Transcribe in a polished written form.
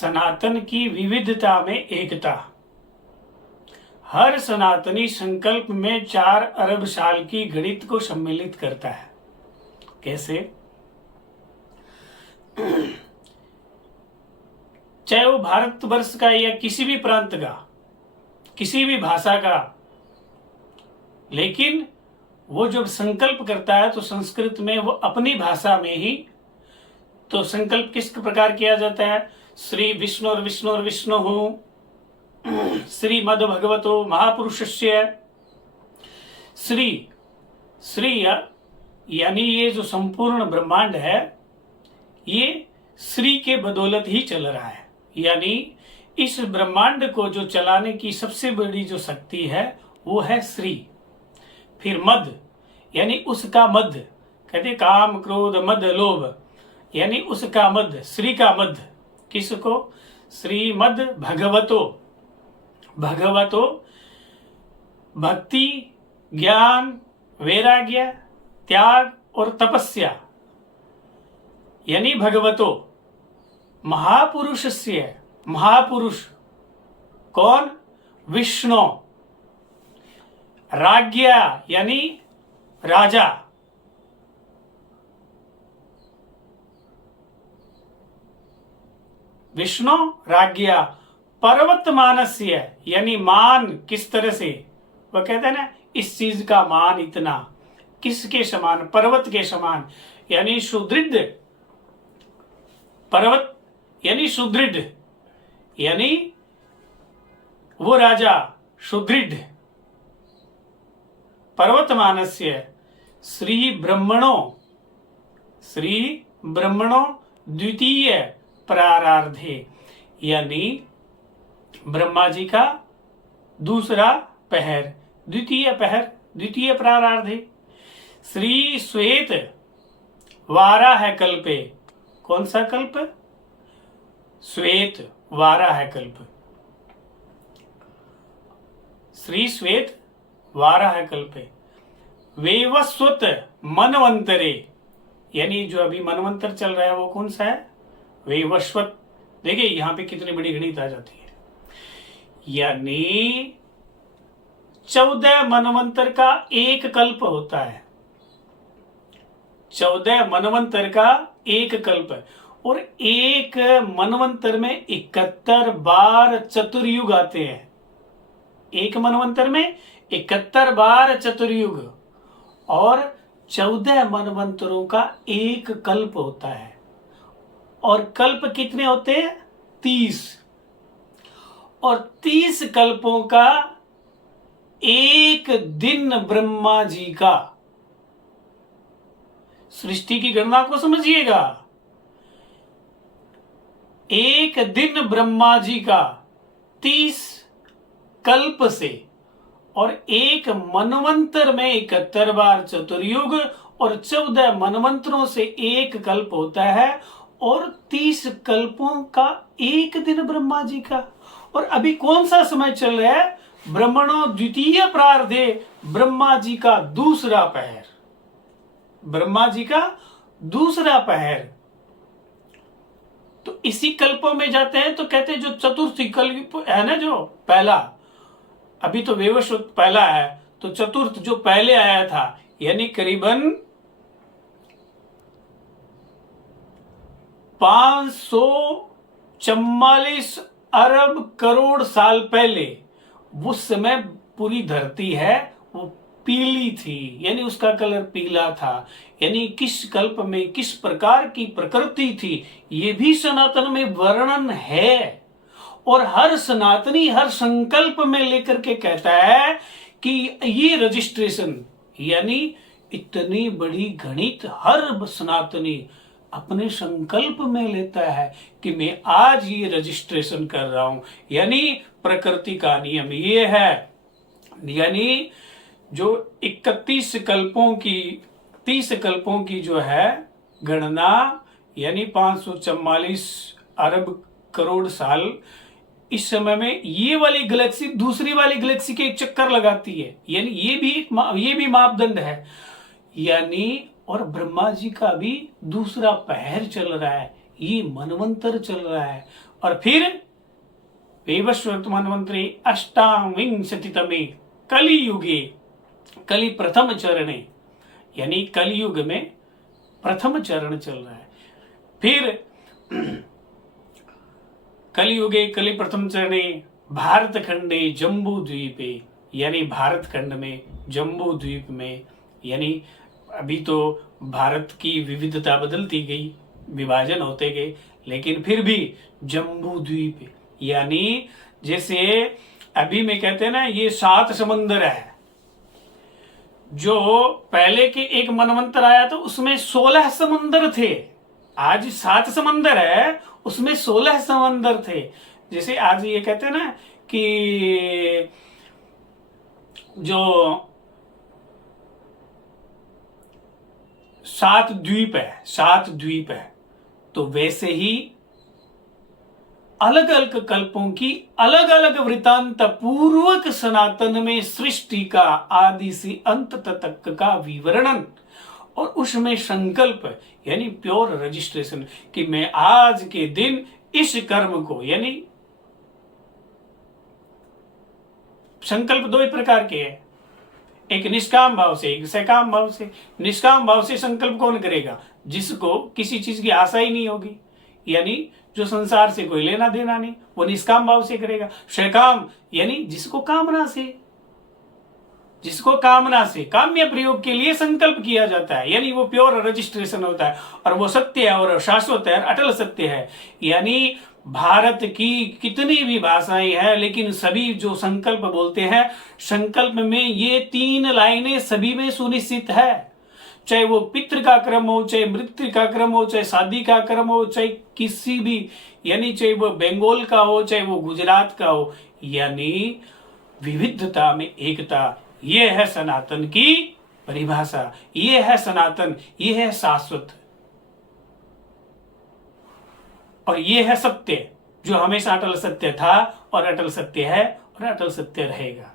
सनातन की विविधता में एकता। हर सनातनी संकल्प में 4 अरब साल की गणित को सम्मिलित करता है। कैसे? चाहे वो भारतवर्ष का या किसी भी प्रांत का, किसी भी भाषा का, लेकिन वो जब संकल्प करता है तो संस्कृत में वो अपनी भाषा में ही तो संकल्प किस प्रकार किया जाता है? श्री विष्णु श्रीमद् भगवतो महापुरुषस्य श्री यानी ये जो संपूर्ण ब्रह्मांड है ये श्री के बदौलत ही चल रहा है। यानी इस ब्रह्मांड को जो चलाने की सबसे बड़ी जो शक्ति है वो है श्री। फिर मद यानी उसका मद, कहते काम क्रोध मद लोभ, यानी उसका मद, श्री का मद। किसको? श्रीमद् भगवतो भक्ति, ज्ञान, वैराग्य, त्याग और तपस्या, यानी भगवतो महापुरुषस्य, महापुरुष कौन? विष्णु। राज्ञा यानी राजा, विष्णु राज्ञा। पर्वतमानस्य यानी मान, किस तरह से? वह कहते हैं ना इस चीज का मान इतना, किसके समान? पर्वत के समान, यानी सुदृढ़। पर्वत यानी सुदृढ़, यानी वो राजा सुदृढ़। पर्वतमानस्य श्री ब्रह्मणो द्वितीय प्रारार्धे, यानी ब्रह्मा जी का दूसरा पहर, द्वितीय प्रारार्धे। श्री श्वेत वाराह कल्पे, कौन सा कल्प? श्वेत वाराह कल्प। श्री श्वेत वाराह कल्पे। वैवस्वत मनवंतरे, यानी जो अभी मनवंतर चल रहा है वो कौन सा है? वैवस्वत। देखिए यहां पे कितनी बड़ी गणित आ जाती है। यानी 14 मनवंतर का एक कल्प होता है। 14 मनवंतर का एक कल्प, और एक मनवंतर में 71 बार चतुर्युग आते हैं। एक मनवंतर में 71 बार चतुर्युग, और 14 मनवंतरों का एक कल्प होता है। और कल्प कितने होते हैं? 30। और 30 कल्पों का एक दिन ब्रह्मा जी का। सृष्टि की गणना को समझिएगा। एक दिन ब्रह्मा जी का 30 कल्प से, और एक मनवंतर में 71 बार चतुर्युग, और 14 मनवंतरों से एक कल्प होता है, और 30 कल्पों का एक दिन ब्रह्मा जी का। और अभी कौन सा समय चल रहा है? ब्रह्मणो द्वितीय प्रार्धे, ब्रह्मा जी का दूसरा पहर, ब्रह्मा जी का दूसरा पहर। तो इसी कल्पों में जाते हैं तो कहते हैं जो चतुर्थी कल्प है ना, जो पहला, अभी तो वैवस्वत पहला है, तो चतुर्थ जो पहले आया था, यानी करीबन 544 अरब करोड़ साल पहले, उस समय पूरी धरती है वो पीली थी, यानी उसका कलर पीला था। यानी किस कल्प में किस प्रकार की प्रकृति थी ये भी सनातन में वर्णन है। और हर सनातनी हर संकल्प में लेकर के कहता है कि ये रजिस्ट्रेशन, यानी इतनी बड़ी गणित हर सनातनी अपने संकल्प में लेता है कि मैं आज ये रजिस्ट्रेशन कर रहा हूं। यानी प्रकृति का नियम ये है, यानी जो 31 कल्पों की 30 कल्पों की जो है गणना, यानी 544 अरब करोड़ साल, इस समय में ये वाली गैलेक्सी दूसरी वाली गैलेक्सी के चक्कर लगाती है। यानी ये भी मापदंड है। यानी और ब्रह्मा जी का भी दूसरा पहर चल रहा है, ये मनवंतर चल रहा है। और फिर वैवस्वतमन्वन्तरे अष्टाविंशतितमे कलियुगे, कलि प्रथम चरणे, यानी कलयुग में प्रथम चरण चल रहा है। फिर कलियुगे कलि प्रथम चरणे भारत खंडे जम्बू द्वीपे, यानी भारत खंड में, जम्बू द्वीप में, यानी अभी तो भारत की विविधता बदलती गई, विभाजन होते गए, लेकिन फिर भी जम्बू द्वीप, यानी जैसे अभी में कहते हैं ना ये 7 समंदर है। जो पहले के एक मनवंतर आया तो उसमें 16 समंदर थे, आज 7 समंदर है, उसमें 16 समंदर थे। जैसे आज ये कहते हैं ना कि जो 7 द्वीप है, 7 द्वीप है, तो वैसे ही अलग अलग कल्पों की अलग अलग वृतांत पूर्वक सनातन में सृष्टि का आदि से अंत तक का विवरणन, और उसमें संकल्प यानी प्योर रजिस्ट्रेशन कि मैं आज के दिन इस कर्म को, यानी संकल्प 2 ही प्रकार के हैं, एक निष्काम भाव से, एक सकाम भाव से। निष्काम भाव से संकल्प कौन करेगा? जिसको किसी चीज की आशा ही नहीं होगी, यानी जो संसार से कोई लेना देना नहीं, वो निष्काम भाव से करेगा। सकाम यानी जिसको कामना से, जिसको कामना से काम्य प्रयोग के लिए संकल्प किया जाता है, यानी वो प्योर रजिस्ट्रेशन होता है, और वो सत्य है और शाश्वत है, अटल सत्य है। यानी भारत की कितनी भी भाषाएं हैं, लेकिन सभी जो संकल्प बोलते हैं, संकल्प में ये 3 लाइनें सभी में सुनिश्चित है। चाहे वो पितृ का क्रम हो, चाहे मृत्यु का क्रम हो, चाहे शादी का क्रम हो, चाहे किसी भी, यानी चाहे वो बंगाल का हो, चाहे वो गुजरात का हो, यानी विविधता में एकता, ये है सनातन की परिभाषा, ये है सनातन, ये है शाश्वत, और ये है सत्य जो हमेशा अटल सत्य था और अटल सत्य है और अटल सत्य रहेगा।